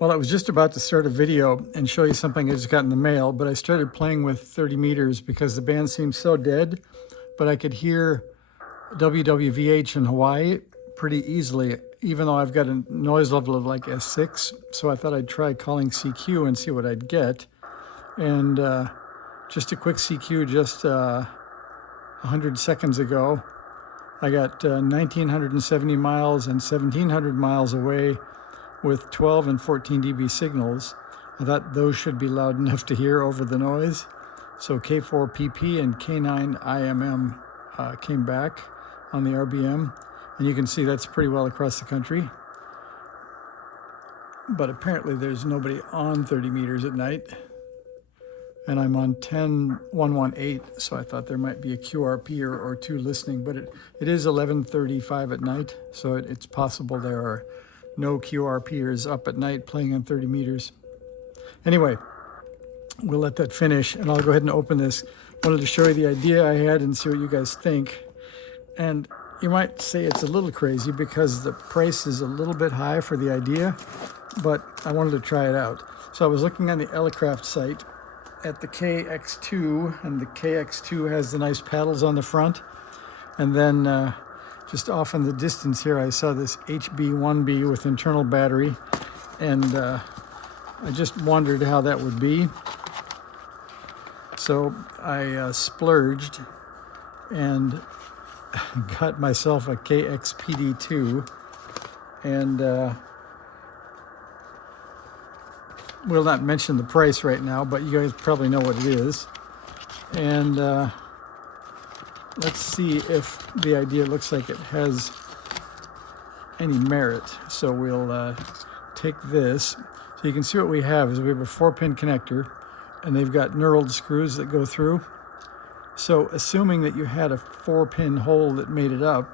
Well, I was just about to start a video and show you something I just got in the mail, but I started playing with 30 meters because the band seemed so dead, but I could hear WWVH in Hawaii pretty easily, even though I've got a noise level of like S6. So I thought I'd try calling CQ and see what I'd get. And just a quick CQ just 100 seconds ago, I got 1,970 miles and 1,700 miles away with 12 and 14 dB signals. I thought those should be loud enough to hear over the noise. So K4PP and K9 IMM came back on the RBM. And you can see that's pretty well across the country. But apparently there's nobody on 30 meters at night. And I'm on 10118, so I thought there might be a QRP or two listening, but it is 11:35 at night, so it's possible there are no QRPers up at night playing on 30 meters. Anyway, we'll let that finish, and I'll go ahead and open this. Wanted to show you the idea I had and see what you guys think. And you might say it's a little crazy because the price is a little bit high for the idea, but I wanted to try it out. So I was looking on the Elecraft site at the KX2, and the KX2 has the nice paddles on the front. And then just off in the distance here, I saw this HB1B with internal battery, and I just wondered how that would be. So I splurged and got myself a KXPD2, and we'll not mention the price right now, but you guys probably know what it is. And let's see if the idea looks like it has any merit. So we'll take this. So you can see what we have is we have a 4-pin connector, and they've got knurled screws that go through. So assuming that you had a 4-pin hole that made it up,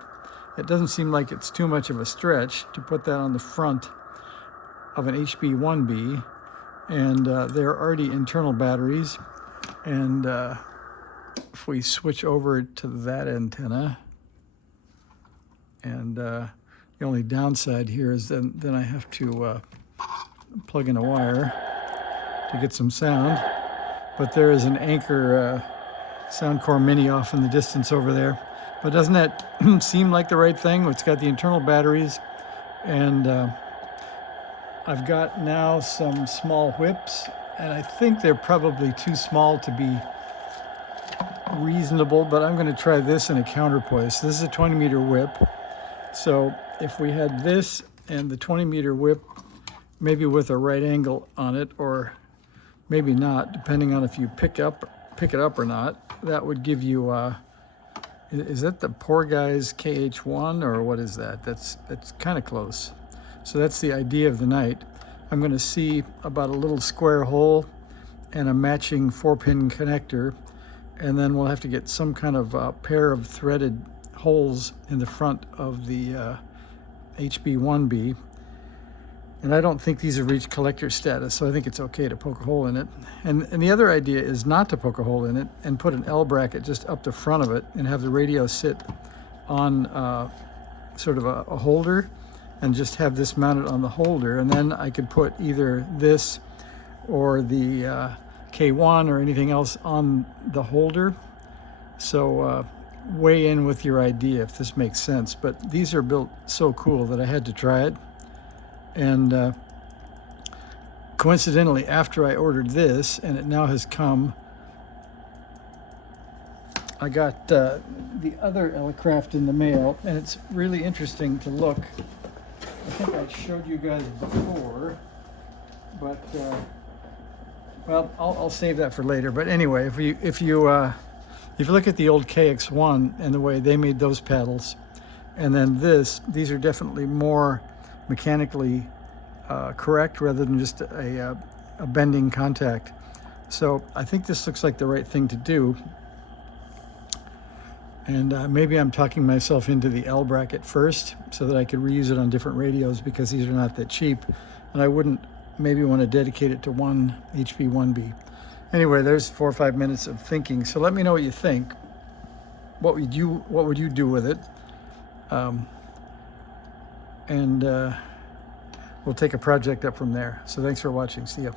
it doesn't seem like it's too much of a stretch to put that on the front of an HB1B. And they're already internal batteries. And if we switch over to that antenna, and the only downside here is then I have to plug in a wire to get some sound. But there is an Anchor Soundcore Mini off in the distance over there. But doesn't that seem like the right thing? It's got the internal batteries, and I've got now some small whips, and I think they're probably too small to be reasonable, but I'm going to try this in a counterpoise. This is a 20-meter whip. So if we had this and the 20-meter whip, maybe with a right angle on it, or maybe not, depending on if you pick it up or not, that would give you, is that the poor guy's KH1, or what is that? That's kind of close. So that's the idea of the night. I'm going to see about a little square hole and a matching 4-pin connector, and then we'll have to get some kind of pair of threaded holes in the front of the HB1B. And I don't think these have reached collector status, so I think it's okay to poke a hole in it. And the other idea is not to poke a hole in it and put an L bracket just up the front of it and have the radio sit on sort of a holder, and just have this mounted on the holder, and then I could put either this or the K1 or anything else on the holder. So weigh in with your idea if this makes sense, but these are built so cool that I had to try it. And coincidentally, after I ordered this, and it now has come, I got the other Elecraft in the mail, and it's really interesting to look. I think I showed you guys before, but well, I'll save that for later. But anyway, if you look at the old KX1 and the way they made those paddles, and then these are definitely more mechanically correct rather than just a bending contact. So I think this looks like the right thing to do. And maybe I'm talking myself into the L bracket first so that I could reuse it on different radios, because these are not that cheap. And I wouldn't maybe want to dedicate it to one HB1B. Anyway, there's 4 or 5 minutes of thinking. So let me know what you think. What would you do with it? And we'll take a project up from there. So thanks for watching. See ya.